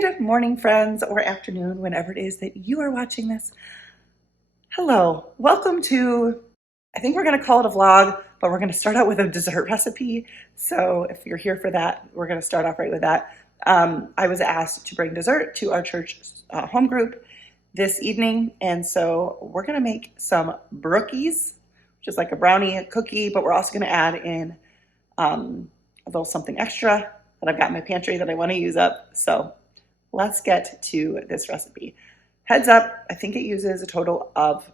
Good morning, friends, or afternoon, whenever it is that you are watching this. Hello, welcome to, I think we're going to call it a vlog, but we're going to start out with a dessert recipe. So if you're here for that, we're going to start off right with that. I was asked to bring dessert to our church home group this evening, and so we're going to make some brookies, which is like a brownie, a cookie, but we're also going to add in a little something extra that I've got in my pantry that I want to use up. So let's get to this recipe. Heads up, I think it uses a total of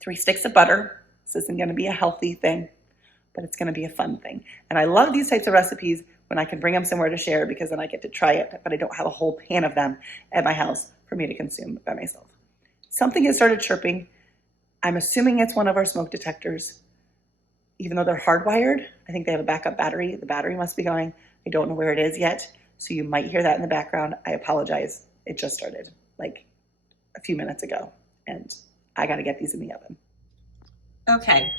3 sticks of butter. This isn't going to be a healthy thing, but it's going to be a fun thing. And I love these types of recipes when I can bring them somewhere to share, because then I get to try it, but I don't have a whole pan of them at my house for me to consume by myself. Something has started chirping. I'm assuming it's one of our smoke detectors. Even though they're hardwired, I think they have a backup battery. The battery must be going. I don't know where it is yet, so you might hear that in the background. I apologize. It just started like a few minutes ago, and I got to get these in the oven. Okay.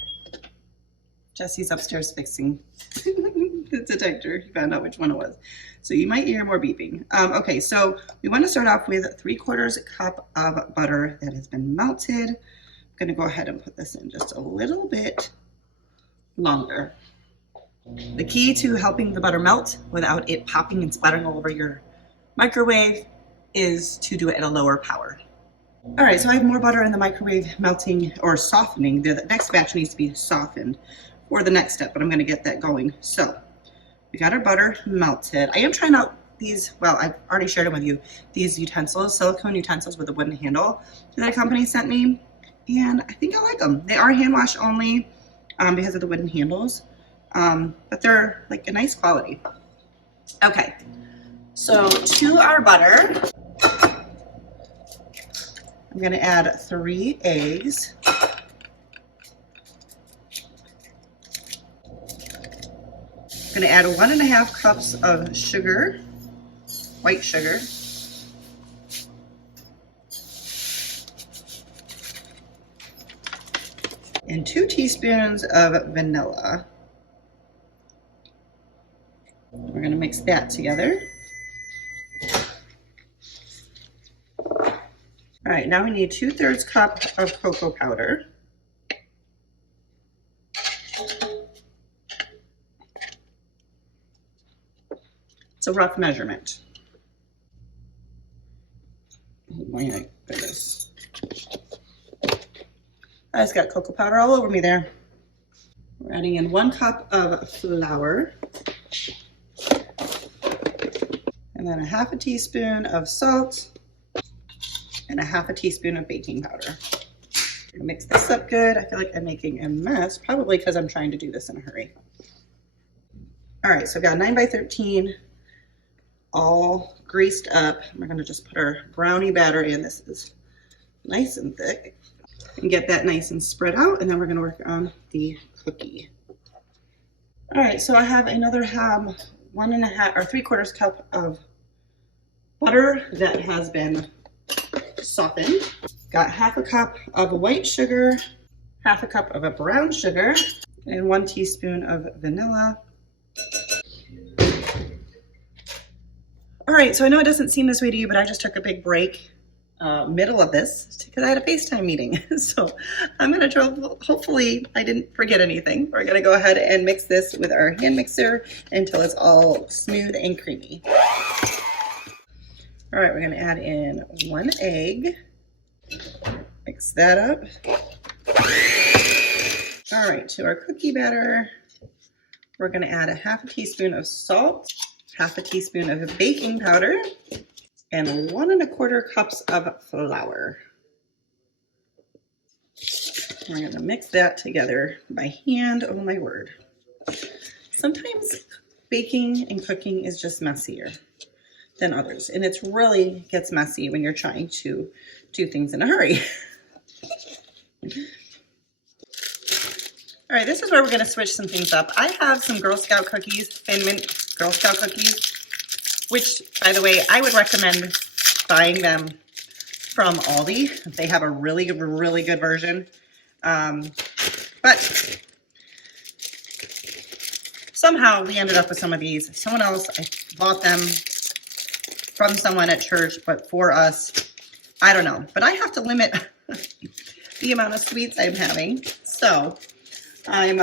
Jesse's upstairs fixing the detector. He found out which one it was. So you might hear more beeping. Okay, so we want to start off with 3/4 cup of butter that has been melted. I'm going to go ahead and put this in just a little bit longer. The key to helping the butter melt without it popping and splattering all over your microwave is to do it at a lower power. All right, so I have more butter in the microwave melting or softening. The next batch needs to be softened for the next step, but I'm gonna get that going. So we got our butter melted. I am trying out these, well, I've already shared them with you, these utensils, silicone utensils with a wooden handle that a company sent me, and I think I like them. They are hand wash only because of the wooden handles. But they're like a nice quality. Okay, so to our butter, I'm gonna add 3 eggs. I'm gonna add 1.5 cups of sugar, white sugar. And 2 teaspoons of vanilla. We're going to mix that together. All right, now we need 2/3 cup of cocoa powder. It's a rough measurement. Oh my goodness. I just got cocoa powder all over me there. We're adding in 1 cup of flour. And then 1/2 teaspoon of salt and 1/2 teaspoon of baking powder. Mix this up good. I feel like I'm making a mess, probably because I'm trying to do this in a hurry. All right, so I've got 9 by 13 all greased up. We're gonna just put our brownie batter in. This is nice and thick. And get that nice and spread out, and then we're gonna work on the cookie. All right, so I have another 1.5 or 3/4 cup of butter that has been softened. Got 1/2 cup of white sugar, 1/2 cup of a brown sugar, and 1 teaspoon of vanilla. All right, so I know it doesn't seem this way to you, but I just took a big break middle of this because I had a FaceTime meeting. So I'm gonna try, hopefully I didn't forget anything. We're gonna go ahead and mix this with our hand mixer until it's all smooth and creamy. All right, we're gonna add in 1 egg. Mix that up. All right, to our cookie batter, we're gonna add 1/2 teaspoon of salt, 1/2 teaspoon of baking powder, and 1.25 cups of flour. We're gonna mix that together by hand. Oh my word. Sometimes baking and cooking is just messier than others, and it really gets messy when you're trying to do things in a hurry. All right, this is where we're gonna switch some things up. I have some Girl Scout cookies, Thin Mint Girl Scout cookies, which, by the way, I would recommend buying them from Aldi. They have a really, really good version. But somehow we ended up with some of these. Someone else, I bought them from someone at church, but for us, I don't know. But I have to limit the amount of sweets I'm having. So I'm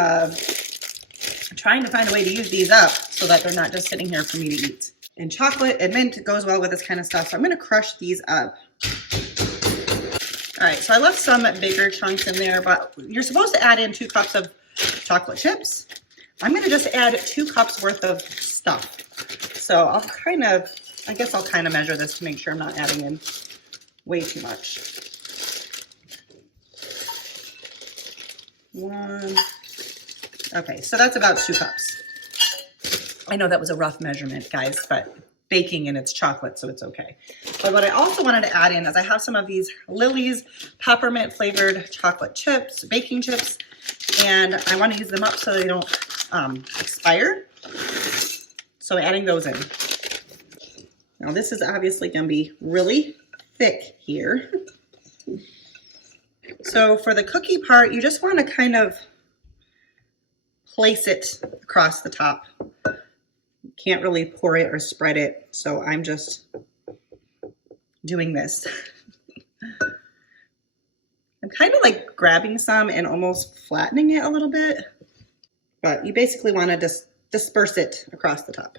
trying to find a way to use these up so that they're not just sitting here for me to eat. And chocolate and mint goes well with this kind of stuff. So I'm going to crush these up. All right, so I left some bigger chunks in there, but you're supposed to add in 2 cups of chocolate chips. I'm going to just add 2 cups worth of stuff. So I guess I'll kind of measure this to make sure I'm not adding in way too much. 1. Okay, so that's about 2 cups. I know that was a rough measurement, guys, but baking and it's chocolate, so it's okay. But what I also wanted to add in is I have some of these Lily's peppermint flavored chocolate chips, baking chips, and I want to use them up so they don't expire. So adding those in. Now this is obviously going to be really thick here. So for the cookie part, you just want to kind of place it across the top. Can't really pour it or spread it, so I'm just doing this. I'm kind of like grabbing some and almost flattening it a little bit, but you basically want to just disperse it across the top.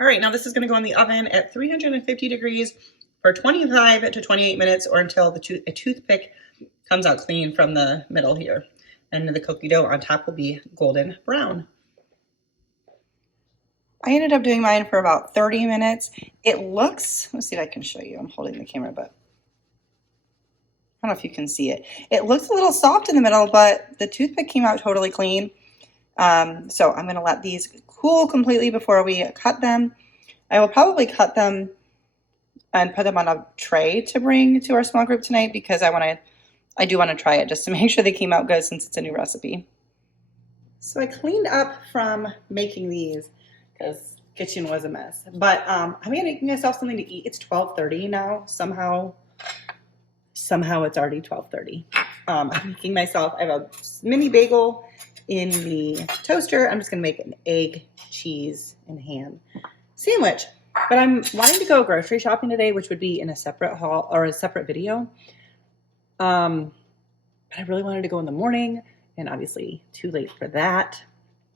All right, now this is going to go in the oven at 350 degrees for 25 to 28 minutes, or until a toothpick comes out clean from the middle here. And the cookie dough on top will be golden brown. I ended up doing mine for about 30 minutes. It looks, let's see if I can show you. I'm holding the camera, but I don't know if you can see it. It looks a little soft in the middle, but the toothpick came out totally clean. So I'm going to let these cool completely before we cut them. I will probably cut them and put them on a tray to bring to our small group tonight, because I do want to try it just to make sure they came out good since it's a new recipe. So I cleaned up from making these because kitchen was a mess. But I'm making myself something to eat. It's 12:30 now. Somehow it's already 12:30. I'm making myself, I have a mini bagel in the toaster. I'm just going to make an egg, cheese, and ham sandwich. But I'm wanting to go grocery shopping today, which would be in a separate haul or a separate video. But I really wanted to go in the morning, and obviously too late for that.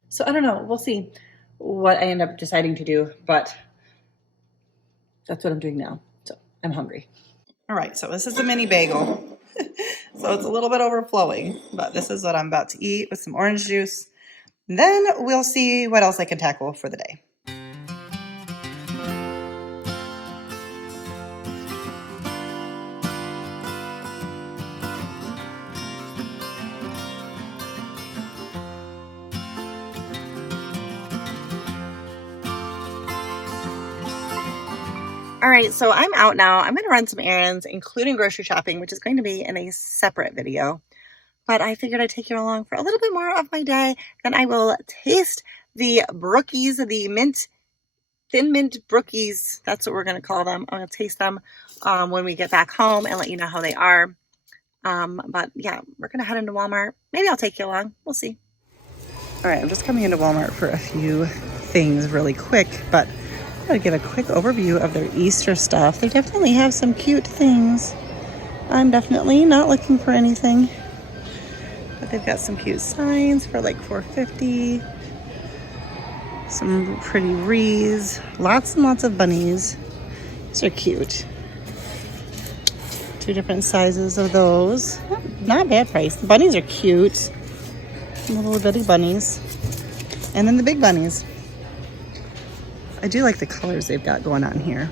So I don't know. We'll see what I end up deciding to do, but that's what I'm doing now. So I'm hungry. All right, so this is the mini bagel. So it's a little bit overflowing, but this is what I'm about to eat with some orange juice. Then we'll see what else I can tackle for the day. All right, so I'm out now. I'm going to run some errands, including grocery shopping, which is going to be in a separate video. But I figured I'd take you along for a little bit more of my day. Then I will taste the Brookies, the Thin Mint Brookies. That's what we're going to call them. I'm going to taste them when we get back home and let you know how they are. But yeah, we're going to head into Walmart. Maybe I'll take you along. We'll see. All right, I'm just coming into Walmart for a few things really quick, but I'm going to give a quick overview of their Easter stuff. They definitely have some cute things. I'm definitely not looking for anything, but they've got some cute signs for like $4.50. Some pretty wreaths. Lots and lots of bunnies. These are cute. 2 different sizes of those. Not bad price. The bunnies are cute. Little bitty bunnies. And then the big bunnies. I do like the colors they've got going on here.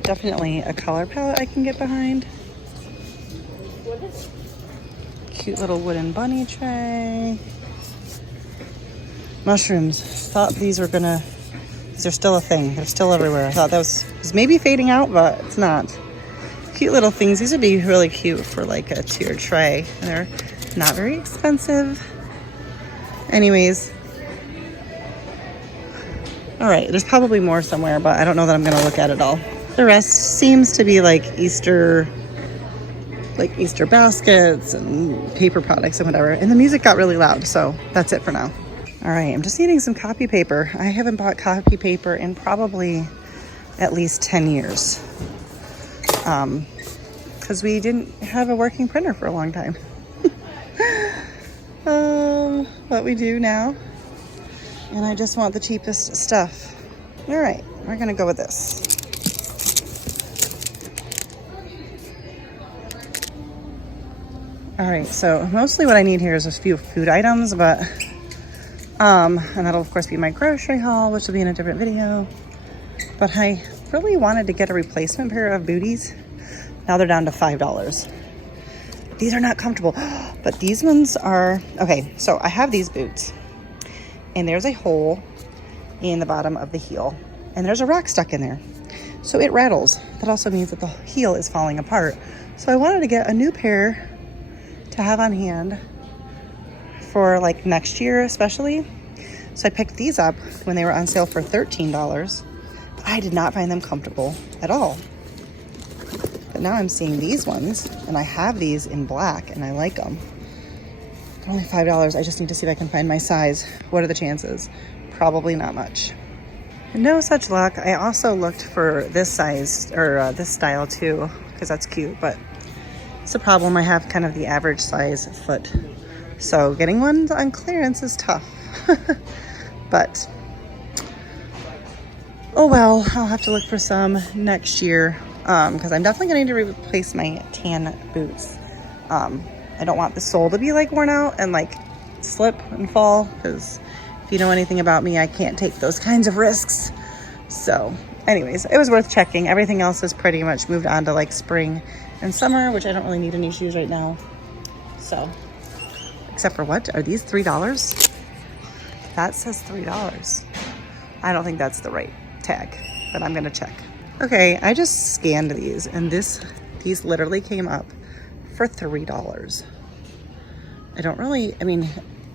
Definitely a color palette I can get behind. Cute little wooden bunny tray. Mushrooms. Thought these are still a thing. They're still everywhere. I thought that was maybe fading out, but it's not. Cute little things. These would be really cute for like a tiered tray. And they're not very expensive. Anyways. All right, there's probably more somewhere, but I don't know that I'm going to look at it all. The rest seems to be like Easter baskets and paper products and whatever. And the music got really loud, so that's it for now. All right, I'm just needing some copy paper. I haven't bought copy paper in probably at least 10 years. Because we didn't have a working printer for a long time. But we do now. And I just want the cheapest stuff. All right, we're gonna go with this. All right, so mostly what I need here is a few food items, but and that'll of course be my grocery haul, which will be in a different video. But I really wanted to get a replacement pair of booties. Now they're down to $5. These are not comfortable, but these ones are, okay, so I have these boots and there's a hole in the bottom of the heel and there's a rock stuck in there. So it rattles. That also means that the heel is falling apart. So I wanted to get a new pair to have on hand for like next year especially. So I picked these up when they were on sale for $13. But I did not find them comfortable at all. But now I'm seeing these ones and I have these in black and I like them. They're only $5. I just need to see if I can find my size. What are the chances? Probably not much. No such luck. I also looked for this size or this style too, because that's cute, but it's a problem. I have kind of the average size foot. So getting ones on clearance is tough. But oh well, I'll have to look for some next year because I'm definitely going to need to replace my tan boots. I don't want the sole to be like worn out and like slip and fall, because if you know anything about me, I can't take those kinds of risks. So anyways, it was worth checking. Everything else is pretty much moved on to like spring and summer, which I don't really need any shoes right now. So, except for what? Are these $3? That says $3. I don't think that's the right tag, but I'm gonna check. Okay, I just scanned these and these literally came up for $3. I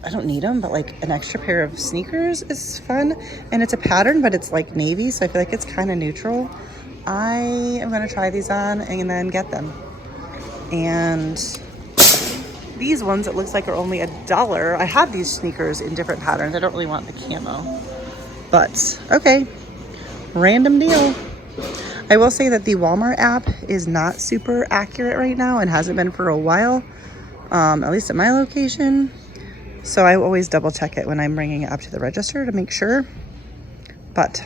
don't need them, but like an extra pair of sneakers is fun. And it's a pattern, but it's like navy, so I feel like it's kind of neutral. I am gonna try these on and then get them. And these ones, it looks like, are only $1. I have these sneakers in different patterns. I don't really want the camo, but okay, random deal. I will say that the Walmart app is not super accurate right now and hasn't been for a while, at least at my location. So I always double check it when I'm bringing it up to the register to make sure. But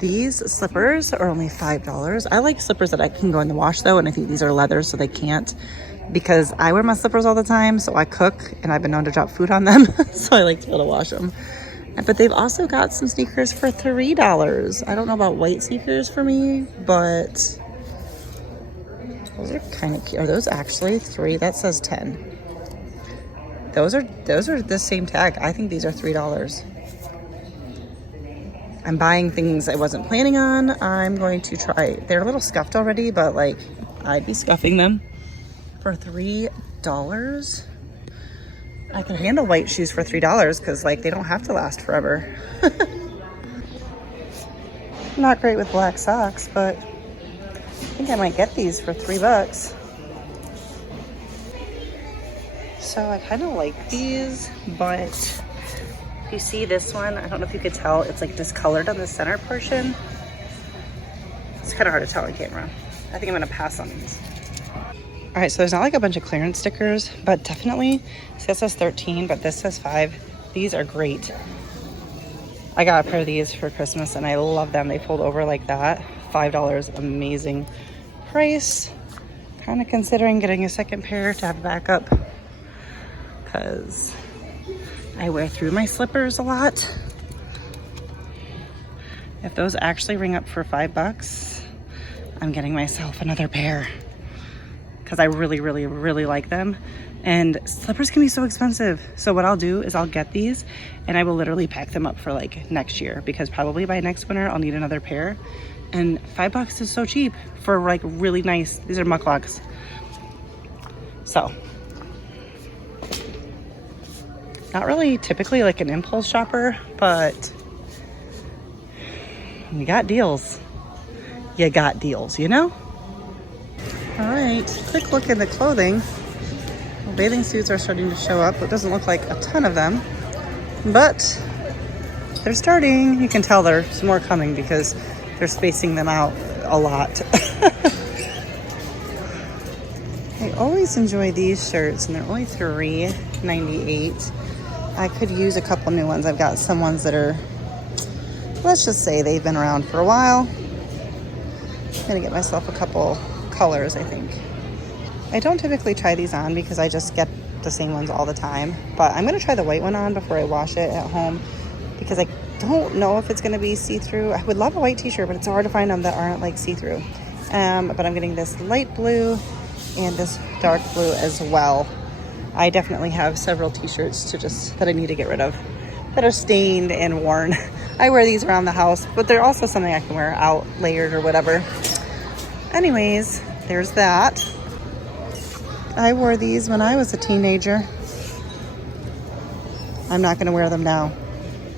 these slippers are only $5. I like slippers that I can go in the wash though, and I think these are leather, so they can't, because I wear my slippers all the time, so I cook and I've been known to drop food on them. So I like to be able to wash them. But they've also got some sneakers for $3. I don't know about white sneakers for me, but those are kind of cute. Are those actually $3? That says 10. Those are the same tag. I think these are $3. I'm buying things I wasn't planning on. I'm going to try. They're a little scuffed already, but like I'd be scuffing them for $3. I can handle white shoes for $3 because like they don't have to last forever. Not great with black socks, but I think I might get these for $3. So I kind of like these, but if you see this one, I don't know if you could tell, it's like discolored on the center portion. It's kind of hard to tell on camera. I think I'm gonna pass on these. All right, so there's not like a bunch of clearance stickers, but definitely, see that says 13, but this says 5. These are great. I got a pair of these for Christmas and I love them. They fold over like that. $5, amazing price. Kind of considering getting a second pair to have backup, because I wear through my slippers a lot. If those actually ring up for $5, I'm getting myself another pair, because I really, really, really like them. And slippers can be so expensive. So what I'll do is I'll get these and I will literally pack them up for like next year, because probably by next winter I'll need another pair. And $5 is so cheap for like really nice, these are mucklucks. So, not really typically like an impulse shopper, but you got deals. You got deals, you know? All right, quick look at the clothing. Well, bathing suits are starting to show up. It doesn't look like a ton of them. but they're starting. You can tell there's more coming because they're spacing them out a lot. I always enjoy these shirts, and they're only $3.98. I could use a couple new ones. I've got some ones that are, let's just say they've been around for a while. I'm gonna get myself a couple colors, I think. I don't typically try these on because I just get the same ones all the time, but I'm gonna try the white one on before I wash it at home because I don't know if it's gonna be see-through. I would love a white t-shirt, but it's hard to find them that aren't like see-through. But I'm getting this light blue and this dark blue as well. I definitely have several t-shirts that I need to get rid of that are stained and worn. I wear these around the house, but they're also something I can wear out layered or whatever. Anyways, there's that. I wore these when I was a teenager. I'm not gonna wear them now.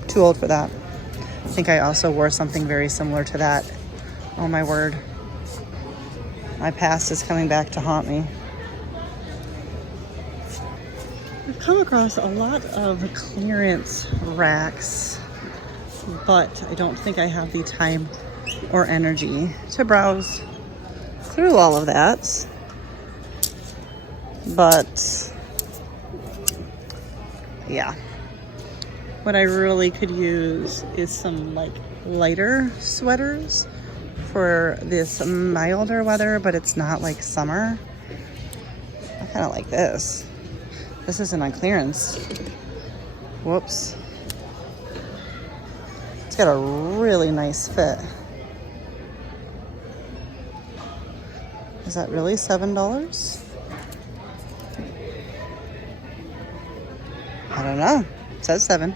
Too old for that. I think I also wore something very similar to that. Oh my word. My past is coming back to haunt me. I've come across a lot of clearance racks, but I don't think I have the time or energy to browse through all of that. But yeah, what I really could use is some like lighter sweaters for this milder weather, but it's not like summer. I kind of like this. This isn't on clearance. Whoops. It's got a really nice fit. Is that really $7? I don't know. It says 7.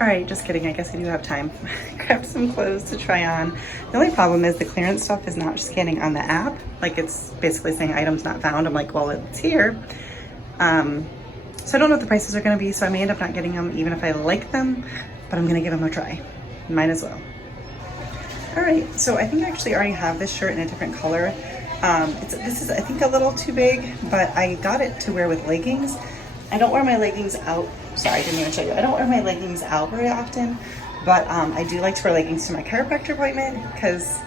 All right, just kidding. I guess I do have time. Grab some clothes to try on. The only problem is the clearance stuff is not scanning on the app. Like it's basically saying items not found. I'm like, well, it's here. So I don't know what the prices are going to be. So I may end up not getting them even if I like them, but I'm going to give them a try. Might as well. All right. So I think I actually already have this shirt in a different color. This is, I think, a little too big, but I got it to wear with leggings. I don't wear my leggings out. Sorry, I didn't even show you. I don't wear my leggings out very often, but I do like to wear leggings to my chiropractor appointment because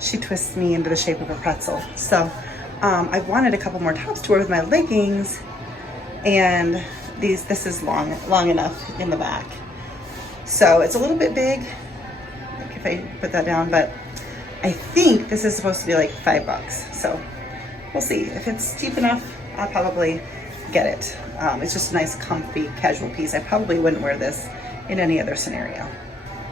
she twists me into the shape of a pretzel. So I wanted a couple more tops to wear with my leggings, and this is long enough in the back. So it's a little bit big, like if I put that down, but I think this is supposed to be like $5. So we'll see. If it's cheap enough, I'll probably get it. It's just a nice, comfy, casual piece. I probably wouldn't wear this in any other scenario.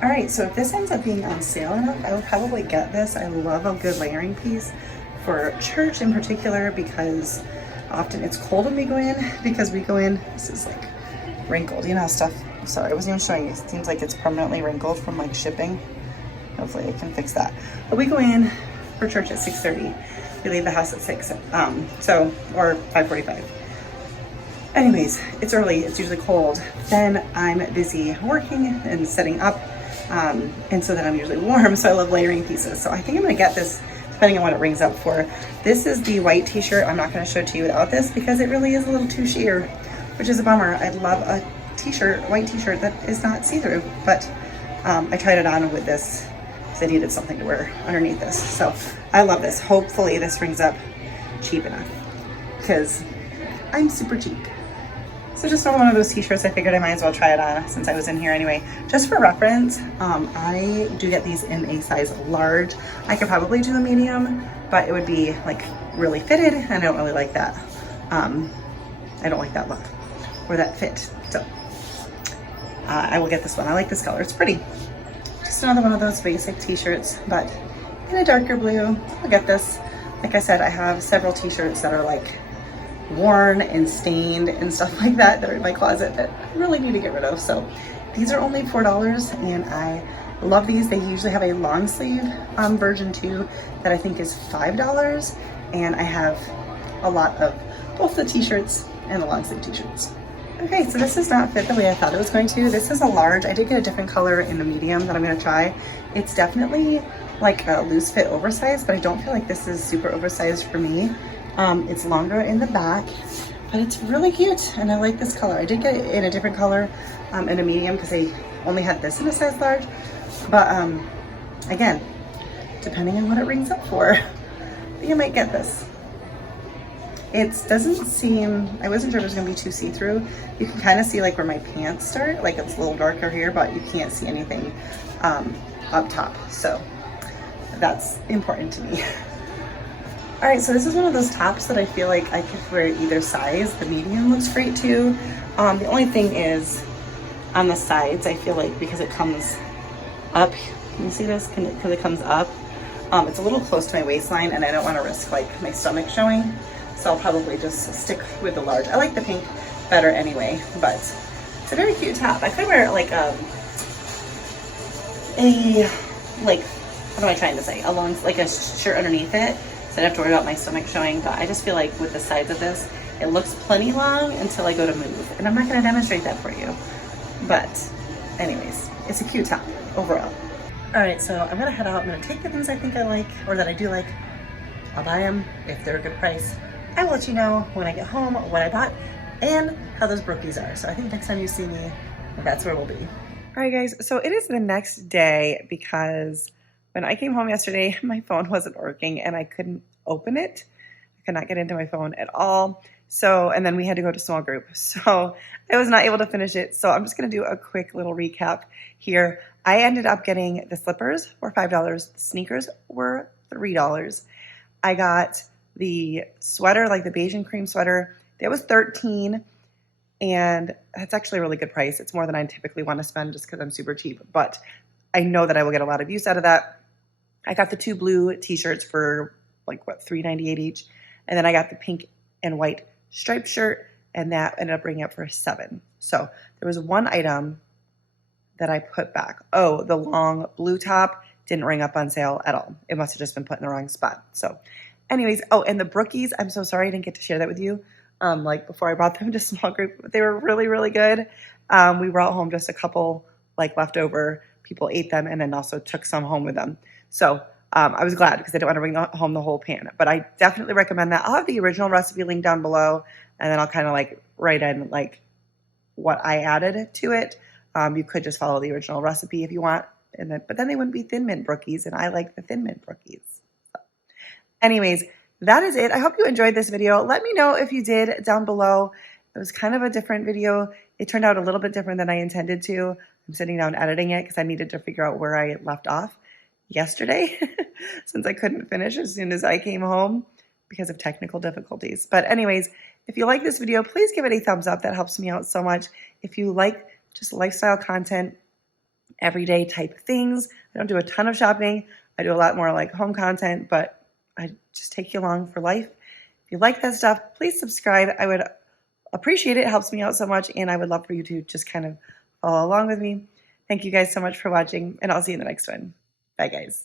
All right, so if this ends up being on sale enough, I will probably get this. I love a good layering piece for church in particular because often it's cold when we go in because we go in, this is like wrinkled, you know how stuff, sorry, I wasn't even showing you. It seems like it's permanently wrinkled from like shipping. Hopefully I can fix that. But we go in for church at 6:30. We leave the house at 6, or 5:45. Anyways, it's early, it's usually cold. Then I'm busy working and setting up, and so then I'm usually warm, so I love layering pieces. So I think I'm gonna get this, depending on what it rings up for. This is the white t-shirt. I'm not gonna show it to you without this because it really is a little too sheer, which is a bummer. I'd love a t-shirt, white t-shirt that is not see-through, but I tried it on with this because I needed something to wear underneath this. So I love this. Hopefully this rings up cheap enough because I'm super cheap. So just one of those t-shirts, I figured I might as well try it on since I was in here anyway. Just for reference, I do get these in a size large. I could probably do a medium, but it would be like really fitted and I don't really like that. I don't like that look or that fit. So I will get this one. I like this color, it's pretty. Just another one of those basic t-shirts, but in a darker blue. I'll get this. Like I said, I have several t-shirts that are like worn and stained and stuff like that that are in my closet that I really need to get rid of. So these are only $4 and I love these. They usually have a long sleeve version too that I think is $5, and I have a lot of both the t-shirts and the long sleeve t-shirts. Okay, so this does not fit the way I thought it was going to. This is a large. I did get a different color in the medium that I'm going to try. It's definitely like a loose fit oversized, but I don't feel like this is super oversized for me. It's longer in the back. but it's really cute and I like this color. I did get it in a different color, in a medium, because they only had this in a size large. But again, depending on what it rings up for, you might get this. It doesn't seem, I wasn't sure if it was gonna be too see-through. You can kind of see like where my pants start, like it's a little darker here, but you can't see anything up top. So that's important to me. All right, so this is one of those tops that I feel like I could wear either size. The medium looks great too. The only thing is on the sides, I feel like because it comes up, can you see this? Because it comes up, it's a little close to my waistline and I don't want to risk like my stomach showing. So I'll probably just stick with the large. I like the pink better anyway, but it's a very cute top. I could wear like what am I trying to say? Like a shirt underneath it, so I don't have to worry about my stomach showing. But I just feel like with the sides of this, it looks plenty long until I go to move. And I'm not gonna demonstrate that for you. But anyways, it's a cute top overall. All right, so I'm gonna head out. I'm gonna take the things I think I like, or that I do like. I'll buy them if they're a good price. I will let you know when I get home what I bought and how those brookies are. So I think next time you see me, that's where we'll be. All right, guys, so it is the next day because when I came home yesterday, my phone wasn't working and I couldn't open it. I could not get into my phone at all. So, and then we had to go to small group. So I was not able to finish it. So I'm just gonna do a quick little recap here. I ended up getting the slippers were $5. The sneakers were $3. I got the sweater, like the beige and cream sweater, that was $13. And that's actually a really good price. It's more than I typically want to spend just because I'm super cheap. But I know that I will get a lot of use out of that. I got the 2 blue t-shirts for like what, $3.98 each. And then I got the pink and white striped shirt, and that ended up bringing up for $7. So there was one item that I put back. Oh, the long blue top didn't ring up on sale at all. It must have just been put in the wrong spot. So anyways, oh, and the brookies, I'm so sorry I didn't get to share that with you. Like before I brought them to small group, but they were really, really good. We brought home just a couple like leftover. People ate them and then also took some home with them. So I was glad because I didn't want to bring home the whole pan, but I definitely recommend that. I'll have the original recipe link down below, and then I'll kind of like write in like what I added to it. You could just follow the original recipe if you want, but then they wouldn't be Thin Mint Brookies, and I like the Thin Mint Brookies. So, anyways, that is it. I hope you enjoyed this video. Let me know if you did down below. It was kind of a different video. It turned out a little bit different than I intended to. I'm sitting down editing it because I needed to figure out where I left off yesterday since I couldn't finish as soon as I came home because of technical difficulties. But anyways, if you like this video, please give it a thumbs up. That helps me out so much. If you like just lifestyle content, everyday type things, I don't do a ton of shopping. I do a lot more like home content, but I just take you along for life. If you like that stuff, please subscribe. I would appreciate it. It helps me out so much, and I would love for you to just kind of follow along with me. Thank you guys so much for watching, and I'll see you in the next one. Bye, guys.